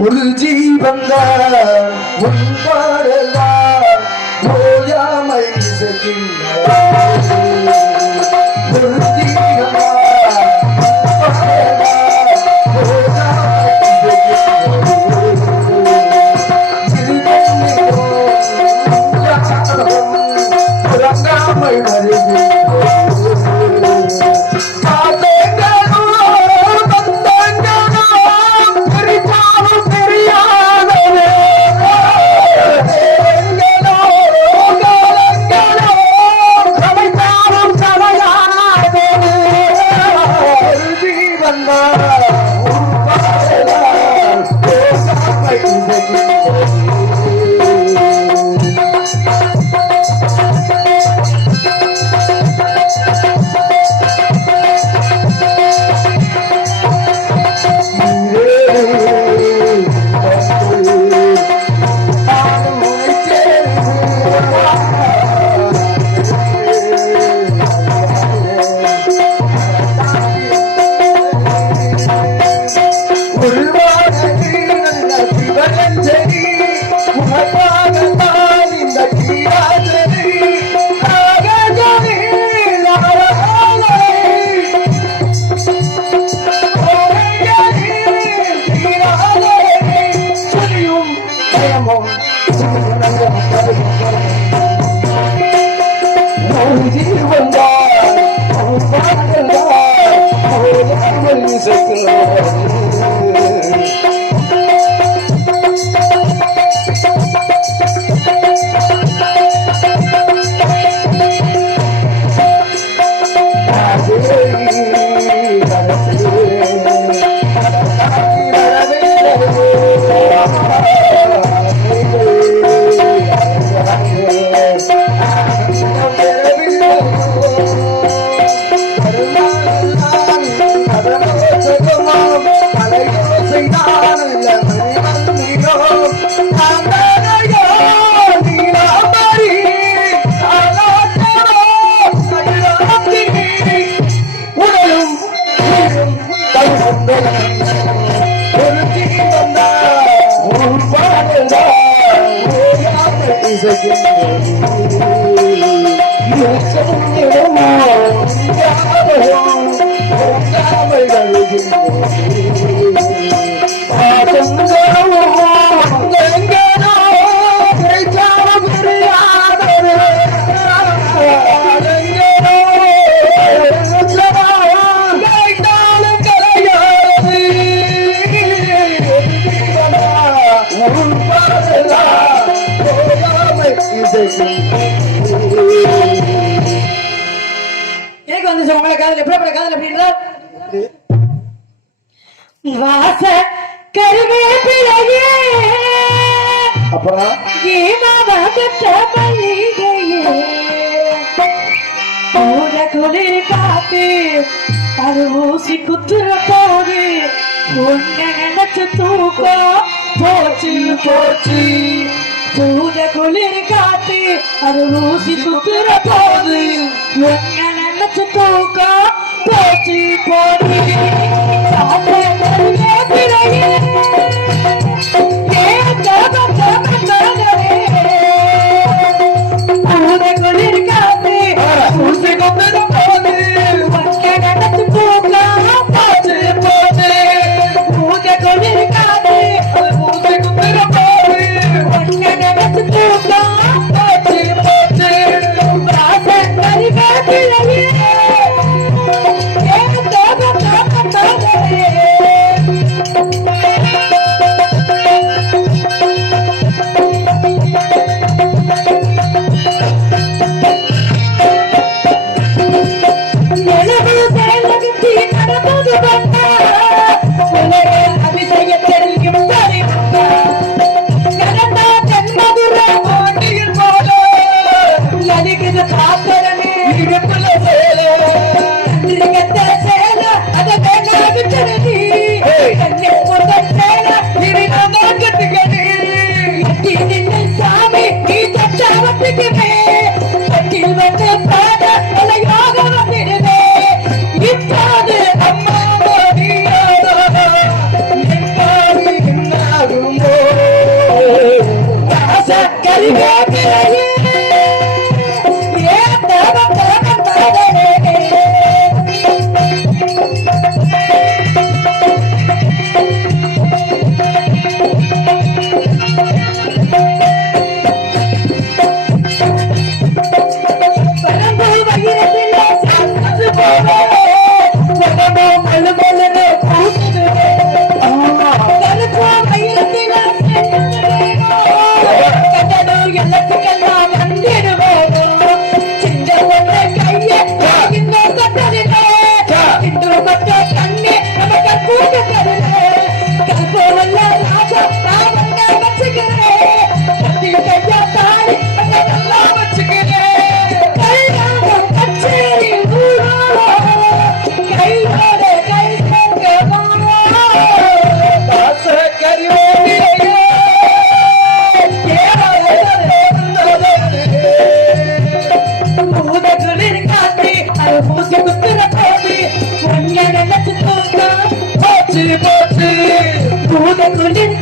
ஒரு ஜீவன் உன்பாடலாம் ஓயாமை ஒரு எனக்கு வந்து உங்களை காதல் எப்படி காதல் அப்படின்றா வாச கருவேப்பிலையே அப்புறம் குளிர் காத்து அது ஊசி குத்துற போது உன்னை நினைச்சு தூக்கம் போச்சு போச்சு பூத குளிர் காத்து அது ஊசி குத்துற போது உன்னை நினைச்சு தூக்கம் போச்சு போச்சு கேட்கலையே ஏன் தரம் தரம் தரதே பரம்பு வயிறத்திலே சாப்பிட்டு போவே உடம்பு மல்லு மல்லுன்னு கூட்டுது கருப்பு வயிறத்திலே கட்டணும் எல்லாத்துக்கெல்லாம் வந்திடுவோம் சின்ன ஒண்ணு கையை இன்னும் கட்டதில்லை இன்னும் கட்ட கண்ணே நமக்கு கூட்டு தரல கருப்பு வல்ல ராஜா நான் ஒண்ணு வச்சுக்கிறேன் கட்டி கையா தாடி நல்லா வச்சுக்கிறேன் கல்யாணம் கச்சேரி கையோட கை பூதகுளிர் காத்தி அது பூசி குத்துற போது ஒன்ன நினைச்சு போச்சு போச்சு பூதகுளிர்